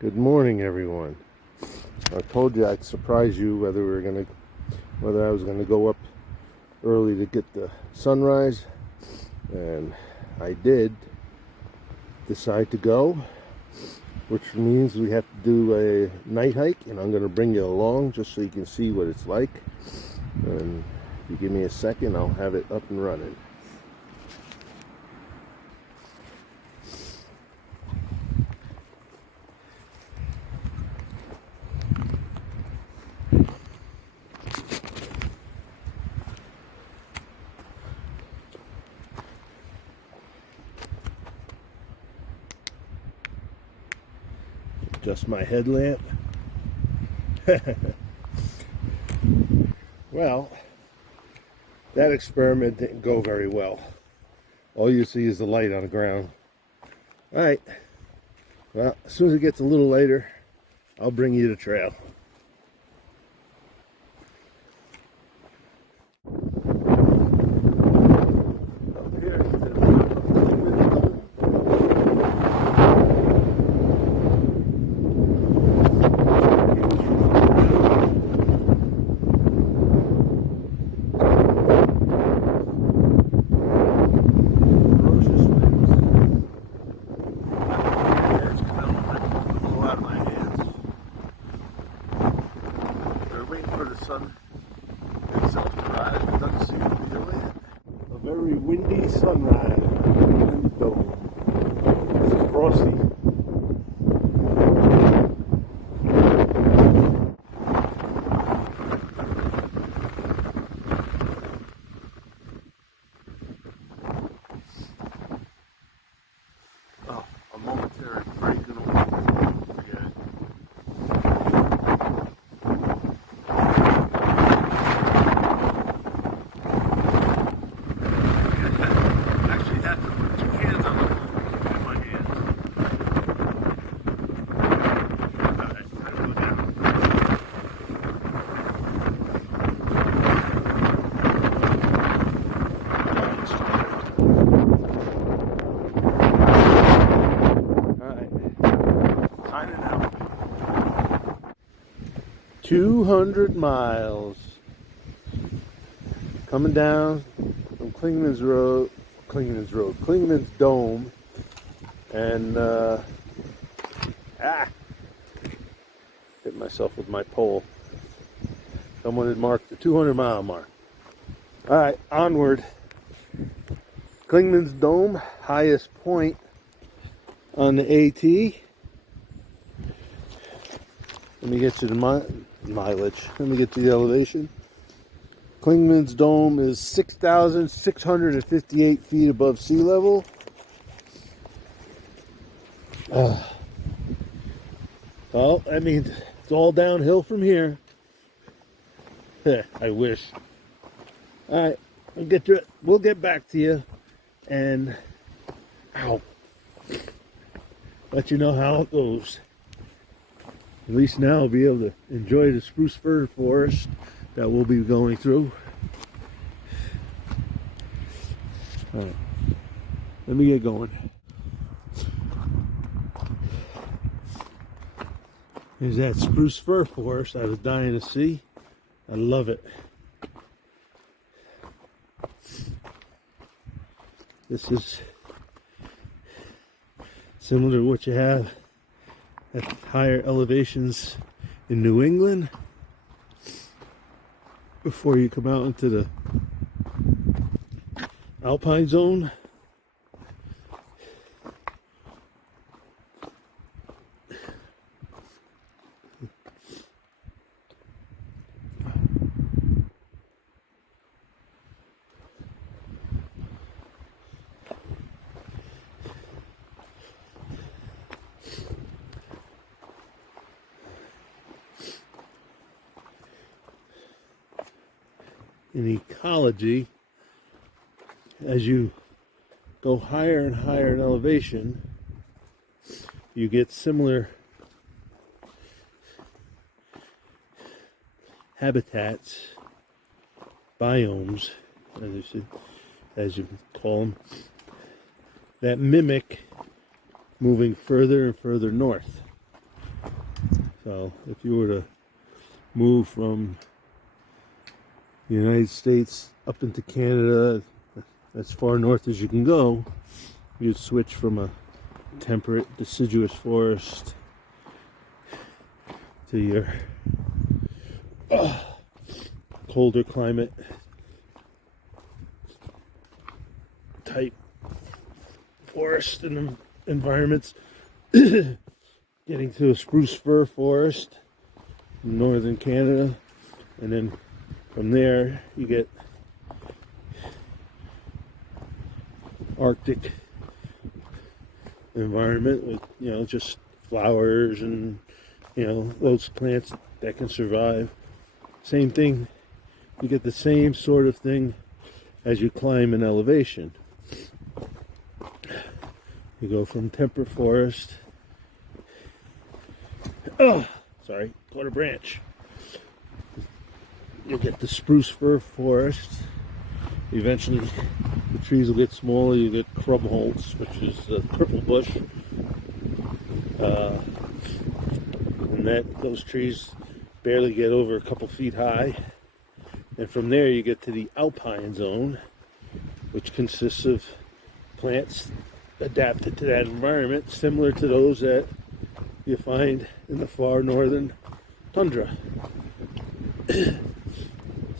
Good morning, everyone. I told you I'd surprise you whether I was gonna go up early to get the sunrise, and I did decide to go, which means we have to do a night hike, and I'm gonna bring you along just so you can see what it's like. And if you give me a second, I'll have it up and running. Just my headlamp. Well, that experiment didn't go very well. All you see is the light on the ground. Alright, well, as soon as it gets a little later, I'll bring you the trail. Up here is sun itself to rise, but doesn't seem to be doing it. A very windy sunrise in the dome. It's frosty. Oh, a momentary break in the forget it. Signing out. 200 miles. Coming down from Clingman's Dome, and hit myself with my pole. Someone had marked the 200-mile mark. All right, onward. Clingman's Dome, highest point on the AT. Let me get you the mileage. Let me get you the elevation. Clingman's Dome is 6,658 feet above sea level. Well, that means it's all downhill from here. I wish. All right, we'll get to it. We'll get back to you and let you know how it goes. At least now I'll be able to enjoy the spruce fir forest that we'll be going through. All right, let me get going. There's that spruce fir forest I was dying to see. I love it. This is similar to what you have at higher elevations in New England before you come out into the alpine zone. In ecology, as you go higher and higher in elevation, you get similar habitats, biomes, as you call them, that mimic moving further and further north. So if you were to move from the United States up into Canada, as far north as you can go, you'd switch from a temperate deciduous forest to your colder climate type forest and environments. Getting to a spruce fir forest in northern Canada, and then from there you get Arctic environment with, you know, just flowers and, you know, those plants that can survive. Same thing, you get the same sort of thing as you climb in elevation. You go from temperate forest, oh, sorry, caught a branch. You'll get the spruce fir forest. Eventually the trees will get smaller. You get crumholtz, which is a cripple bush, and those trees barely get over a couple feet high. And from there you get to the alpine zone, which consists of plants adapted to that environment, similar to those that you find in the far northern tundra.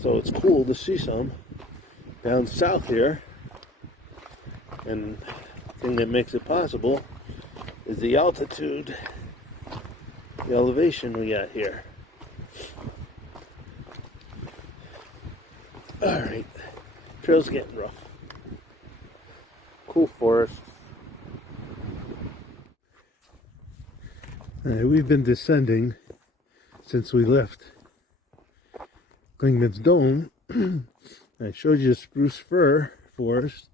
So it's cool to see some down south here, and the thing that makes it possible is the altitude, the elevation we got here. Alright, trail's getting rough. Cool forest. Alright, we've been descending since we left Clingman's Dome. I showed you the spruce fir forest,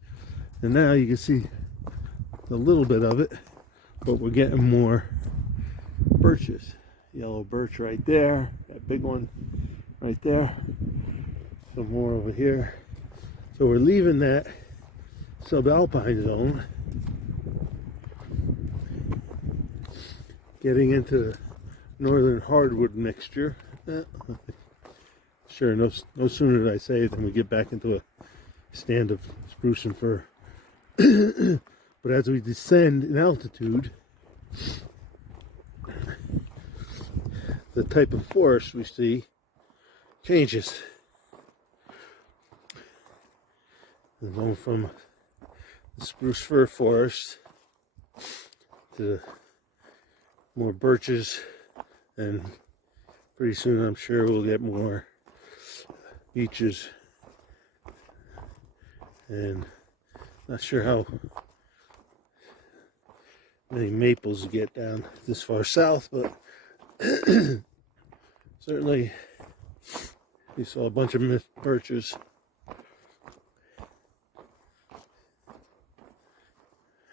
and now you can see a little bit of it, but we're getting more birches. Yellow birch right there, that big one right there, some more over here. So we're leaving that subalpine zone, getting into the northern hardwood mixture. Sure, no sooner did I say it than we get back into a stand of spruce and fir. But as we descend in altitude, the type of forest we see changes. We're going from the spruce fir forest to more birches, and pretty soon I'm sure we'll get more beeches, and not sure how many maples get down this far south, but certainly we saw a bunch of birches.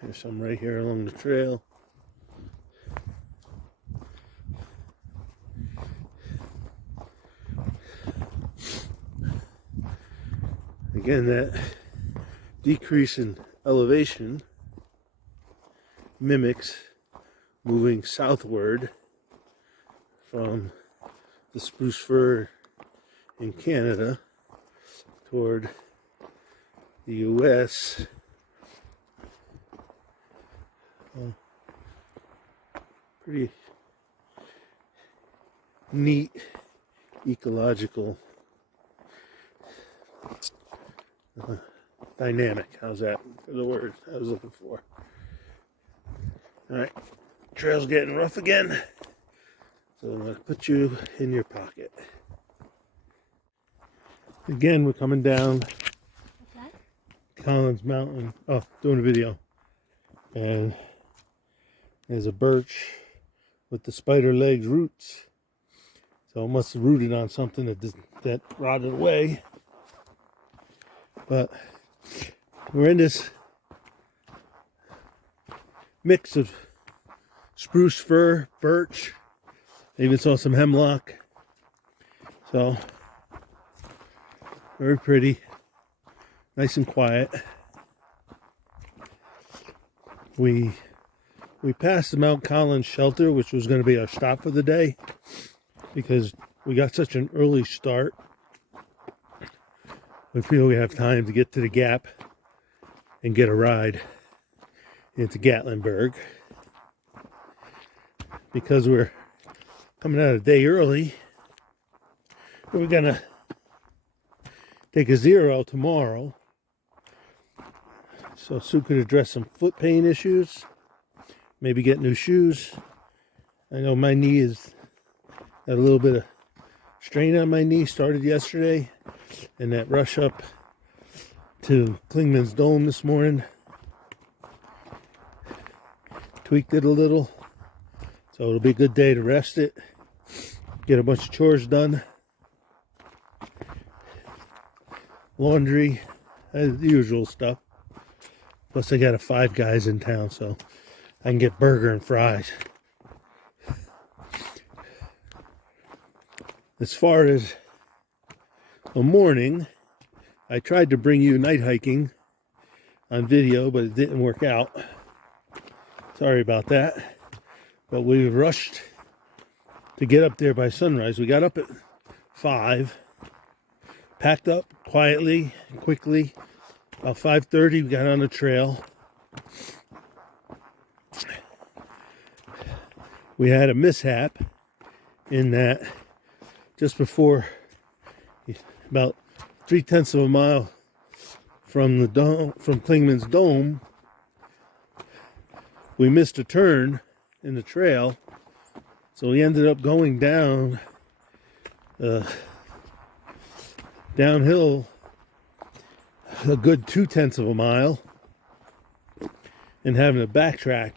There's some right here along the trail. Again, that decrease in elevation mimics moving southward from the spruce fir in Canada toward the US. Pretty neat ecological dynamic. How's that for the word I was looking for? Alright, trail's getting rough again, so I'm going to put you in your pocket. Again, we're coming down Collins Mountain. Oh, doing a video. And there's a birch with the spider legs roots. So it must have rooted on something that rotted away. But we're in this mix of spruce fir, birch. I even saw some hemlock. So very pretty, nice and quiet. We We passed the Mount Collins shelter, which was going to be our stop for the day, because we got such an early start. We feel we have time to get to the Gap and get a ride into Gatlinburg. Because we're coming out a day early, we're going to take a zero tomorrow. So Sue could address some foot pain issues, maybe get new shoes. I know my knee is got a little bit of strain on my knee, started yesterday, and that rush up to Clingman's Dome this morning tweaked it a little. So it'll be a good day to rest it, get a bunch of chores done, laundry, the usual stuff. Plus I got a Five Guys in town, so I can get burger and fries. As far as the morning, I tried to bring you night hiking on video, but it didn't work out. Sorry about that. But we rushed to get up there by sunrise. We got up at 5, packed up quietly, quickly. About 5:30, we got on the trail. We had a mishap in that just before, about 3/10 of a mile from the dome, from Clingman's Dome, we missed a turn in the trail, so we ended up going down downhill a good 2/10 of a mile and having to backtrack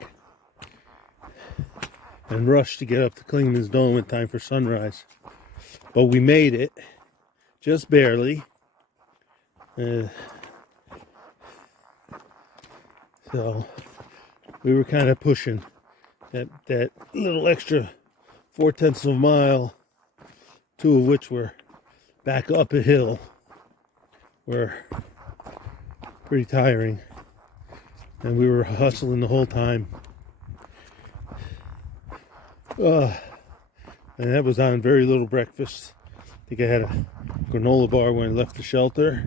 and rush to get up to Clingman's Dome in time for sunrise. But we made it, just barely. So we were kind of pushing that little extra 4/10 of a mile, 2 of which were back up a hill, were pretty tiring, and we were hustling the whole time. And that was on very little breakfast. I think I had a granola bar when I left the shelter,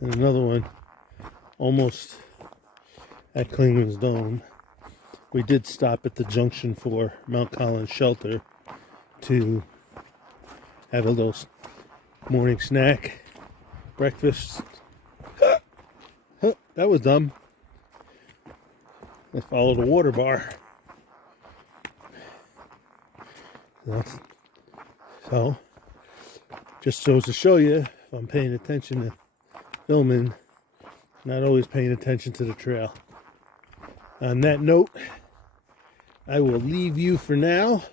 and another one almost at Clingman's Dome. We did stop at the junction for Mount Collins shelter to have a little morning snack, breakfast. That was dumb. I followed a water bar. So, just goes to show you, if I'm paying attention to filming, not always paying attention to the trail. On that note, I will leave you for now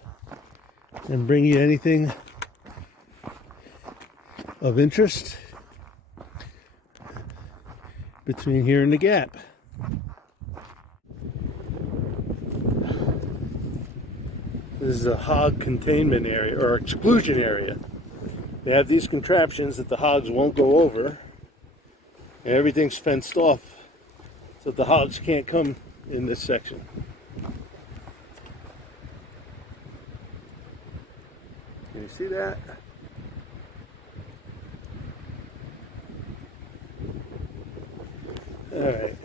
and bring you anything of interest between here and the Gap. This is a hog containment area, or exclusion area. They have these contraptions that the hogs won't go over, and everything's fenced off so that the hogs can't come in this section. Can you see that? All right,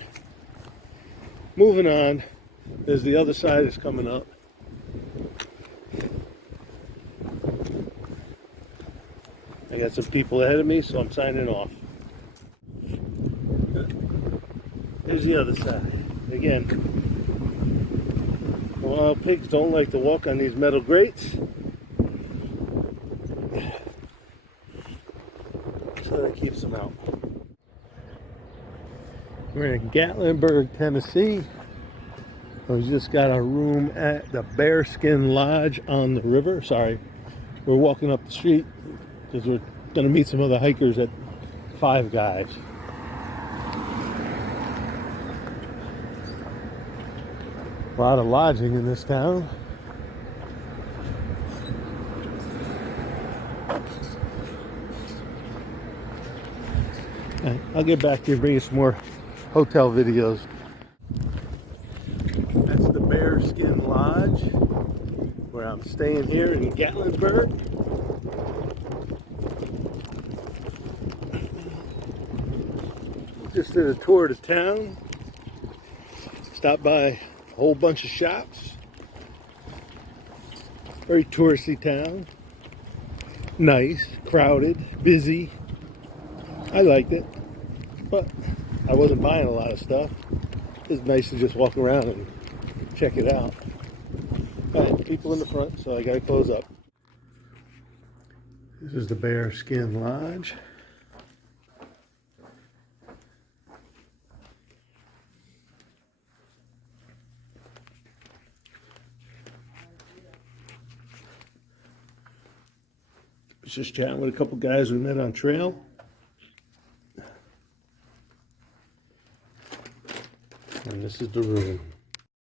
moving on. There's the other side is coming up. I got some people ahead of me, so I'm signing off. There's the other side. Again, wild pigs don't like to walk on these metal grates, so that keeps them out. We're in Gatlinburg, Tennessee. We just got a room at the Bearskin Lodge on the river. Sorry, we're walking up the street because we're going to meet some other hikers at Five Guys. A lot of lodging in this town. I'll get back to you and bring you some more hotel videos. That's the Bearskin Lodge where I'm staying here in Gatlinburg. Just did a tour of the town. Stopped by a whole bunch of shops. Very touristy town. Nice, crowded, busy. I liked it, but I wasn't buying a lot of stuff. It's nice to just walk around and check it out. Got people in the front, so I gotta close up. This is the Bearskin Lodge. I was just chatting with a couple guys we met on trail. And this is the room.